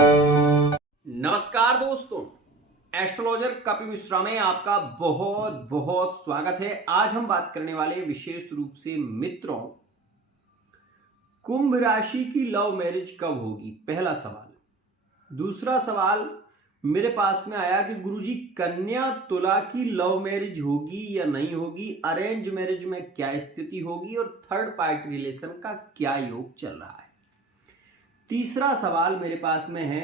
नमस्कार दोस्तों, एस्ट्रोलॉजर कपिल मिश्रा में आपका बहुत बहुत स्वागत है। आज हम बात करने वाले विशेष रूप से मित्रों, कुंभ राशि की लव मैरिज कब होगी, पहला सवाल। दूसरा सवाल मेरे पास में आया कि गुरुजी कन्या तुला की लव मैरिज होगी या नहीं होगी, अरेंज मैरिज में क्या स्थिति होगी और थर्ड पार्टी रिलेशन का क्या योग चल रहा है। तीसरा सवाल मेरे पास में है,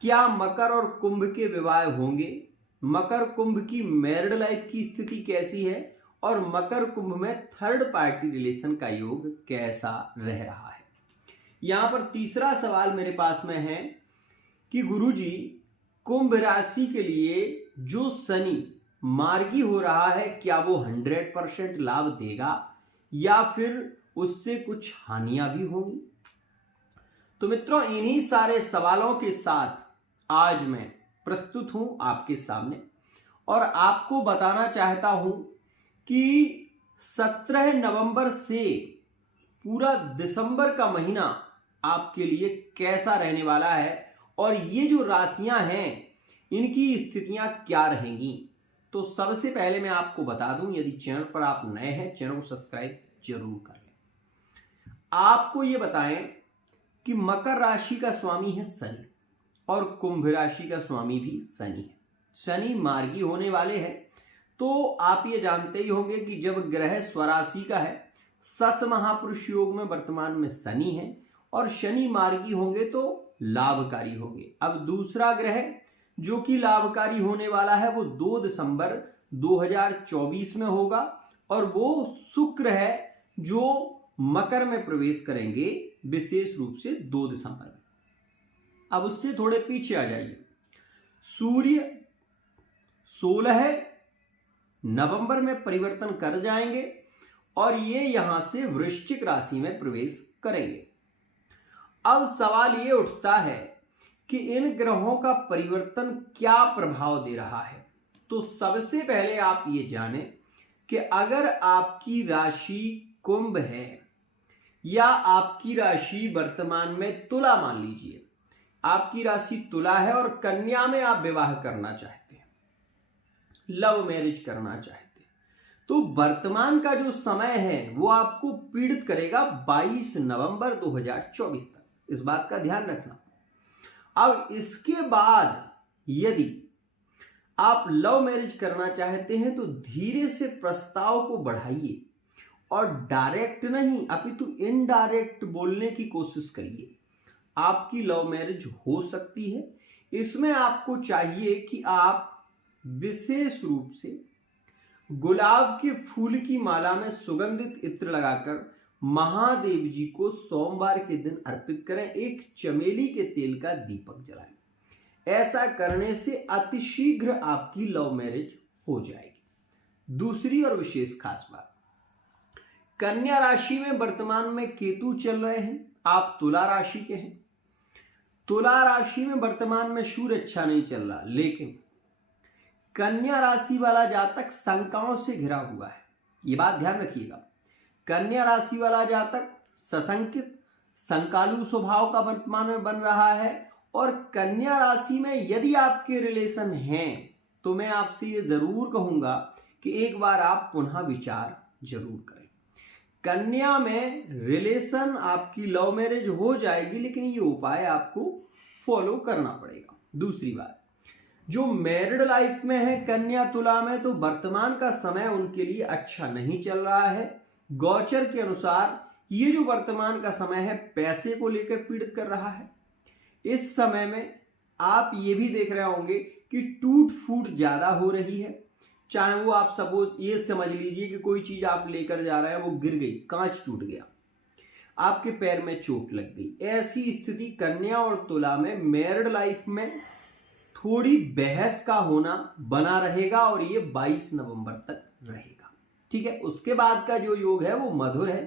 क्या मकर और कुंभ के विवाह होंगे, मकर कुंभ की मैरिड लाइफ की स्थिति कैसी है और मकर कुंभ में थर्ड पार्टी रिलेशन का योग कैसा रह रहा है। यहां पर तीसरा सवाल मेरे पास में है कि गुरुजी कुंभ राशि के लिए जो शनि मार्गी हो रहा है, क्या वो 100% लाभ देगा या फिर उससे कुछ हानियां भी होंगी। तो मित्रों, इन्हीं सारे सवालों के साथ आज मैं प्रस्तुत हूं आपके सामने और आपको बताना चाहता हूं कि 17 नवंबर से पूरा दिसंबर का महीना आपके लिए कैसा रहने वाला है और ये जो राशियां हैं इनकी स्थितियां क्या रहेंगी। तो सबसे पहले मैं आपको बता दूं, यदि चैनल पर आप नए हैं, चैनल को सब्सक्राइब जरूर कर लें। आपको ये बताएं कि मकर राशि का स्वामी है शनि और कुंभ राशि का स्वामी भी शनि है। शनि मार्गी होने वाले हैं, तो आप ये जानते ही होंगे कि जब ग्रह स्वराशि का है, सस महापुरुष योग में वर्तमान में शनि है और शनि मार्गी होंगे तो लाभकारी होंगे। अब दूसरा ग्रह जो कि लाभकारी होने वाला है वो 2 दिसंबर 2024 में होगा और वो शुक्र है जो मकर में प्रवेश करेंगे विशेष रूप से 2 दिसंबर में। अब उससे थोड़े पीछे आ जाइए, सूर्य 16 नवंबर में परिवर्तन कर जाएंगे और ये यहां से वृश्चिक राशि में प्रवेश करेंगे। अब सवाल ये उठता है कि इन ग्रहों का परिवर्तन क्या प्रभाव दे रहा है। तो सबसे पहले आप ये जानें कि अगर आपकी राशि कुंभ है या आपकी राशि वर्तमान में तुला, मान लीजिए आपकी राशि तुला है और कन्या में आप विवाह करना चाहते हैं, लव मैरिज करना चाहते हैं, तो वर्तमान का जो समय है वो आपको पीड़ित करेगा 22 नवंबर 2024 तक। इस बात का ध्यान रखना। अब इसके बाद यदि आप लव मैरिज करना चाहते हैं तो धीरे से प्रस्ताव को बढ़ाइए और डायरेक्ट नहीं अपितु इनडायरेक्ट बोलने की कोशिश करिए। आपकी लव मैरिज हो सकती है। इसमें आपको चाहिए कि आप विशेष रूप से गुलाब के फूल की माला में सुगंधित इत्र लगाकर महादेव जी को सोमवार के दिन अर्पित करें। एक चमेली के तेल का दीपक जलाएं। ऐसा करने से अतिशीघ्र आपकी लव मैरिज हो जाएगी। दूसरी और विशेष खास बात, कन्या राशि में वर्तमान में केतु चल रहे हैं, आप तुला राशि के हैं। तुला राशि में वर्तमान में सूर्य अच्छा नहीं चल रहा, लेकिन कन्या राशि वाला जातक शंकाओं से घिरा हुआ है। ये बात ध्यान रखिएगा। कन्या राशि वाला जातक सशंकित, शंकालु स्वभाव का वर्तमान में बन रहा है और कन्या राशि में यदि आपके रिलेशन हैं तो मैं आपसे ये जरूर कहूंगा कि एक बार आप पुनः विचार जरूर करें। कन्या में रिलेशन आपकी लव मैरिज हो जाएगी, लेकिन ये उपाय आपको फॉलो करना पड़ेगा। दूसरी बात, जो मैरिड लाइफ में है कन्या तुला में, तो वर्तमान का समय उनके लिए अच्छा नहीं चल रहा है। गोचर के अनुसार ये जो वर्तमान का समय है पैसे को लेकर पीड़ित कर रहा है। इस समय में आप ये भी देख रहे होंगे कि टूट फूट ज्यादा हो रही है। चाहे वो आप सपोज ये समझ लीजिए कि कोई चीज आप लेकर जा रहे हैं, वो गिर गई, कांच टूट गया, आपके पैर में चोट लग गई। ऐसी स्थिति कन्या और तुला में मैरिड लाइफ में थोड़ी बहस का होना बना रहेगा और ये 22 नवंबर तक रहेगा। ठीक है, उसके बाद का जो योग है वो मधुर है,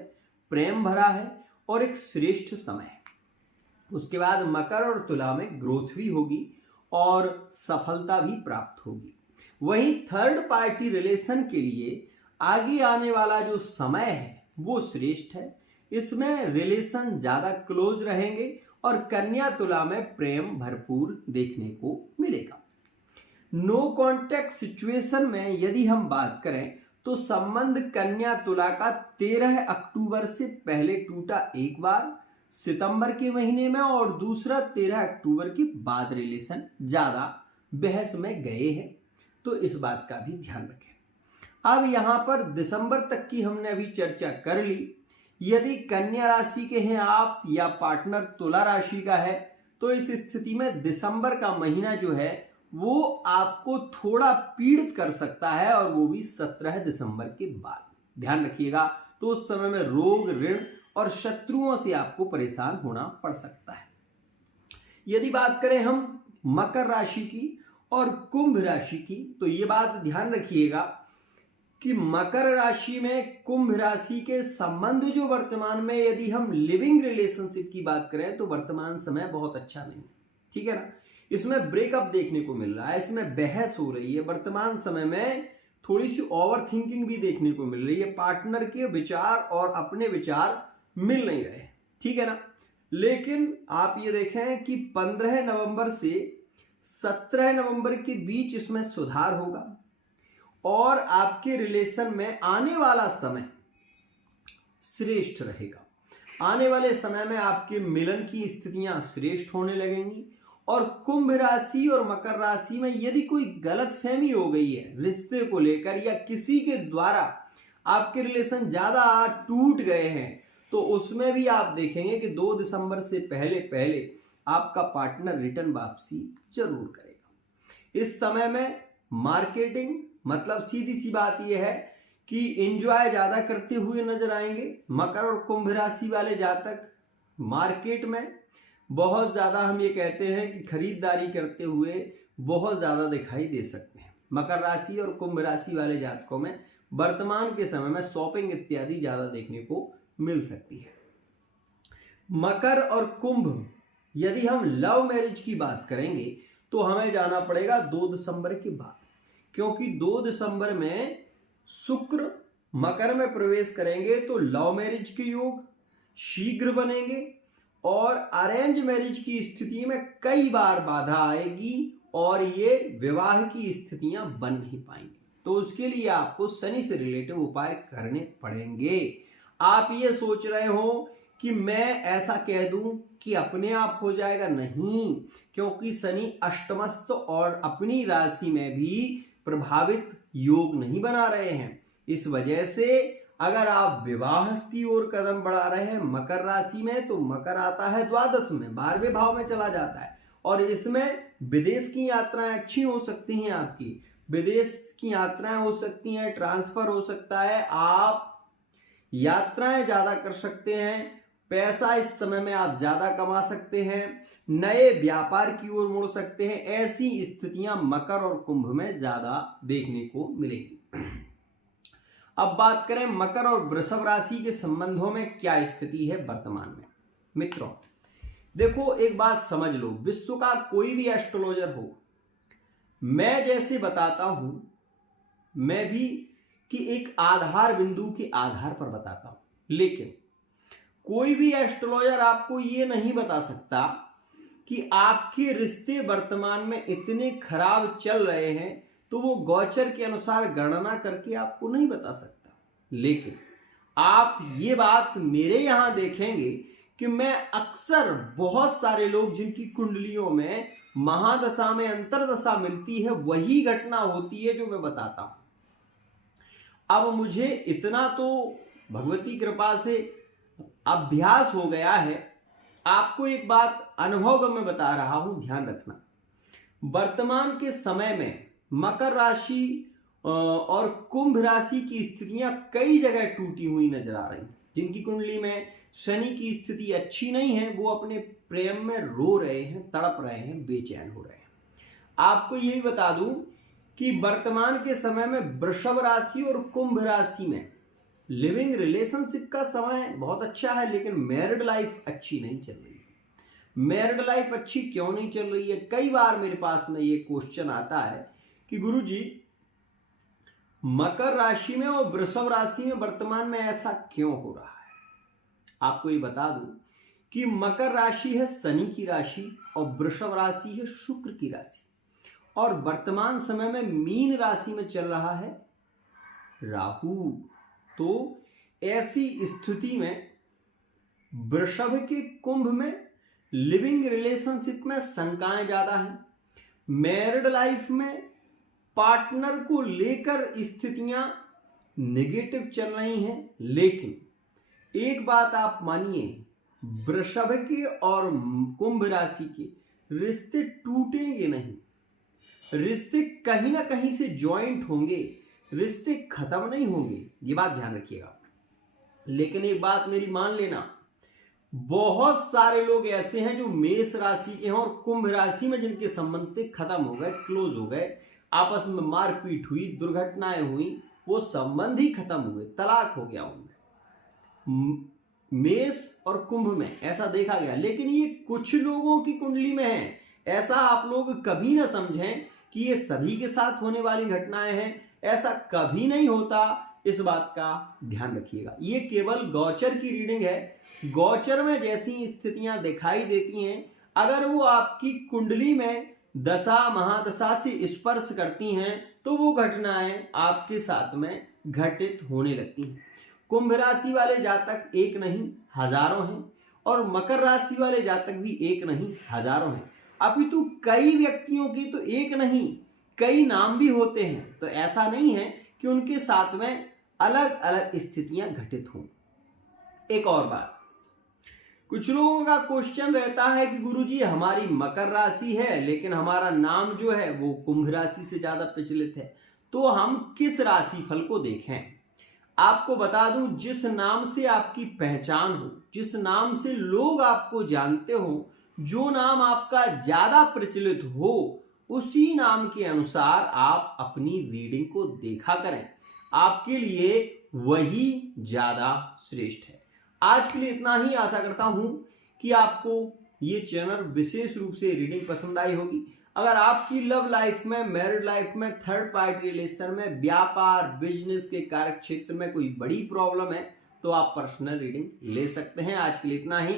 प्रेम भरा है और एक श्रेष्ठ समय है। उसके बाद मकर और तुला में ग्रोथ भी होगी और सफलता भी प्राप्त होगी। वहीं थर्ड पार्टी रिलेशन के लिए आगे आने वाला जो समय है वो श्रेष्ठ है। इसमें रिलेशन ज्यादा क्लोज रहेंगे और कन्या तुला में प्रेम भरपूर देखने को मिलेगा। नो कॉन्टैक्ट सिचुएशन में यदि हम बात करें तो संबंध कन्या तुला का 13 अक्टूबर से पहले टूटा एक बार सितंबर के महीने में, और दूसरा 13 अक्टूबर के बाद रिलेशन ज्यादा बहस में गए हैं, तो इस बात का भी ध्यान रखें। अब यहां पर दिसंबर तक की हमने अभी चर्चा कर ली। यदि कन्या राशि के हैं आप या पार्टनर तुला राशि का है, तो इस स्थिति में दिसंबर का महीना जो है वो आपको थोड़ा पीड़ित कर सकता है, और वो भी 17 दिसंबर के बाद। ध्यान रखिएगा, तो उस समय में रोग, ऋण और शत्रुओं से आपको परेशान होना पड़ सकता है। यदि बात करें हम मकर राशि की और कुंभ राशि की, तो ये बात ध्यान रखिएगा कि मकर राशि में कुंभ राशि के संबंध जो वर्तमान में, यदि हम लिविंग रिलेशनशिप की बात करें तो वर्तमान समय बहुत अच्छा नहीं है, ठीक है ना। इसमें ब्रेकअप देखने को मिल रहा है, इसमें बहस हो रही है, वर्तमान समय में थोड़ी सी ओवर थिंकिंग भी देखने को मिल रही है, पार्टनर के विचार और अपने विचार मिल नहीं रहे, ठीक है ना। लेकिन आप ये देखें कि 15 नवंबर से 17 नवंबर के बीच इसमें सुधार होगा, और आपके रिलेशन में आने वाला समय श्रेष्ठ रहेगा। आने वाले समय में आपके मिलन की स्थितियां श्रेष्ठ होने लगेंगी। और कुंभ राशि और मकर राशि में यदि कोई गलतफहमी हो गई है रिश्ते को लेकर, या किसी के द्वारा आपके रिलेशन ज्यादा टूट गए हैं, तो उसमें भी आप देखेंगे कि 2 दिसंबर से पहले पहले आपका पार्टनर रिटर्न वापसी जरूर करेगा। इस समय में मार्केटिंग, मतलब सीधी सी बात यह है कि एंजॉय ज्यादा करते हुए नजर आएंगे। मकर और कुंभ राशि वाले जातक मार्केट में बहुत ज्यादा, हम ये कहते हैं कि खरीदारी करते हुए बहुत ज्यादा दिखाई दे सकते हैं। मकर राशि और कुंभ राशि वाले जातकों में वर्तमान के समय में शॉपिंग इत्यादि ज्यादा देखने को मिल सकती है। मकर और कुंभ, यदि हम लव मैरिज की बात करेंगे तो हमें जाना पड़ेगा 2 दिसंबर के बाद, क्योंकि 2 दिसंबर में शुक्र मकर में प्रवेश करेंगे तो लव मैरिज के योग शीघ्र बनेंगे, और अरेंज मैरिज की स्थिति में कई बार बाधा आएगी और ये विवाह की स्थितियां बन नहीं पाएंगी। तो उसके लिए आपको शनि से रिलेटिव उपाय करने पड़ेंगे। आप ये सोच रहे हो कि मैं ऐसा कह दूं कि अपने आप हो जाएगा, नहीं, क्योंकि शनि अष्टमस्थ और अपनी राशि में भी प्रभावित योग नहीं बना रहे हैं। इस वजह से अगर आप विवाह की ओर कदम बढ़ा रहे हैं मकर राशि में, तो मकर आता है द्वादश में, 12वें भाव में चला जाता है, और इसमें विदेश की यात्राएं अच्छी हो सकती हैं। आपकी विदेश की यात्राएं हो सकती हैं, ट्रांसफर हो सकता है, आप यात्राएं ज्यादा कर सकते हैं, पैसा इस समय में आप ज्यादा कमा सकते हैं, नए व्यापार की ओर मुड़ सकते हैं। ऐसी स्थितियां मकर और कुंभ में ज्यादा देखने को मिलेगी। अब बात करें मकर और वृषभ राशि के संबंधों में क्या स्थिति है वर्तमान में। मित्रों देखो, एक बात समझ लो, विश्व का कोई भी एस्ट्रोलॉजर हो, मैं जैसे बताता हूं, मैं भी कि एक आधार बिंदु के आधार पर बताता हूं, लेकिन कोई भी एस्ट्रोलॉजर आपको ये नहीं बता सकता कि आपके रिश्ते वर्तमान में इतने खराब चल रहे हैं, तो वो गोचर के अनुसार गणना करके आपको नहीं बता सकता। लेकिन आप ये बात मेरे यहां देखेंगे कि मैं अक्सर बहुत सारे लोग जिनकी कुंडलियों में महादशा में अंतरदशा मिलती है, वही घटना होती है जो मैं बताता हूं। अब मुझे इतना तो भगवती कृपा से अभ्यास हो गया है, आपको एक बात अनुभव में बता रहा हूं, ध्यान रखना। वर्तमान के समय में मकर राशि और कुंभ राशि की स्थितियां कई जगह टूटी हुई नजर आ रही। जिनकी कुंडली में शनि की स्थिति अच्छी नहीं है, वो अपने प्रेम में रो रहे हैं, तड़प रहे हैं, बेचैन हो रहे हैं। आपको ये भी बता दूं कि वर्तमान के समय में वृषभ राशि और कुंभ राशि में लिविंग रिलेशनशिप का समय बहुत अच्छा है, लेकिन मैरिड लाइफ अच्छी नहीं चल रही है। मैरिड लाइफ अच्छी क्यों नहीं चल रही है? कई बार मेरे पास में ये क्वेश्चन आता है कि गुरुजी, मकर राशि में और वृषभ राशि में वर्तमान में ऐसा क्यों हो रहा है? आपको ये बता दूं कि मकर राशि है शनि की राशि और वृषभ राशि है शुक्र की राशि, और वर्तमान समय में मीन राशि में चल रहा है राहु। तो ऐसी स्थिति में वृषभ के कुंभ में लिविंग रिलेशनशिप में शंकाएं ज्यादा हैं। मैरिड लाइफ में पार्टनर को लेकर स्थितियां नेगेटिव चल रही हैं। लेकिन एक बात आप मानिए, वृषभ के और कुंभ राशि के रिश्ते टूटेंगे नहीं, रिश्ते कहीं ना कहीं से ज्वाइंट होंगे, रिश्ते खत्म नहीं होंगे, ये बात ध्यान रखिएगा। लेकिन एक बात मेरी मान लेना, बहुत सारे लोग ऐसे हैं जो मेष राशि के हैं और कुंभ राशि में जिनके संबंध खत्म हो गए, क्लोज हो गए, आपस में मारपीट हुई, दुर्घटनाएं हुई, वो संबंध ही खत्म हुए, तलाक हो गया उनमें। मेष और कुंभ में ऐसा देखा गया। लेकिन ये कुछ लोगों की कुंडली में है, ऐसा आप लोग कभी ना समझें कि ये सभी के साथ होने वाली घटनाएं हैं, ऐसा कभी नहीं होता। इस बात का ध्यान रखिएगा। ये केवल गोचर की रीडिंग है। गोचर में जैसी स्थितियां दिखाई देती हैं, अगर वो आपकी कुंडली में दशा महादशा से स्पर्श करती हैं तो वो घटनाएं आपके साथ में घटित होने लगती हैं। कुंभ राशि वाले जातक एक नहीं हजारों हैं, और मकर राशि वाले जातक भी एक नहीं हजारों हैं। अपितु कई व्यक्तियों की तो एक नहीं कई नाम भी होते हैं। तो ऐसा नहीं है कि उनके साथ में अलग अलग स्थितियां घटित हों। एक और बात, कुछ लोगों का क्वेश्चन रहता है कि गुरुजी हमारी मकर राशि है लेकिन हमारा नाम जो है वो कुंभ राशि से ज्यादा प्रचलित है, तो हम किस राशि फल को देखें। आपको बता दूं, जिस नाम से आपकी पहचान हो, जिस नाम से लोग आपको जानते हो, जो नाम आपका ज्यादा प्रचलित हो, उसी नाम के अनुसार आप अपनी रीडिंग को देखा करें। आपके लिए वही ज्यादा श्रेष्ठ है। आज के लिए इतना ही। आशा करता हूं कि आपको ये चैनल विशेष रूप से रीडिंग पसंद आई होगी। अगर आपकी लव लाइफ में, मैरिड लाइफ में, थर्ड पार्टी रिलेशन में, व्यापार बिजनेस के कार्य क्षेत्र में कोई बड़ी प्रॉब्लम है तो आप पर्सनल रीडिंग ले सकते हैं। आज के लिए इतना ही।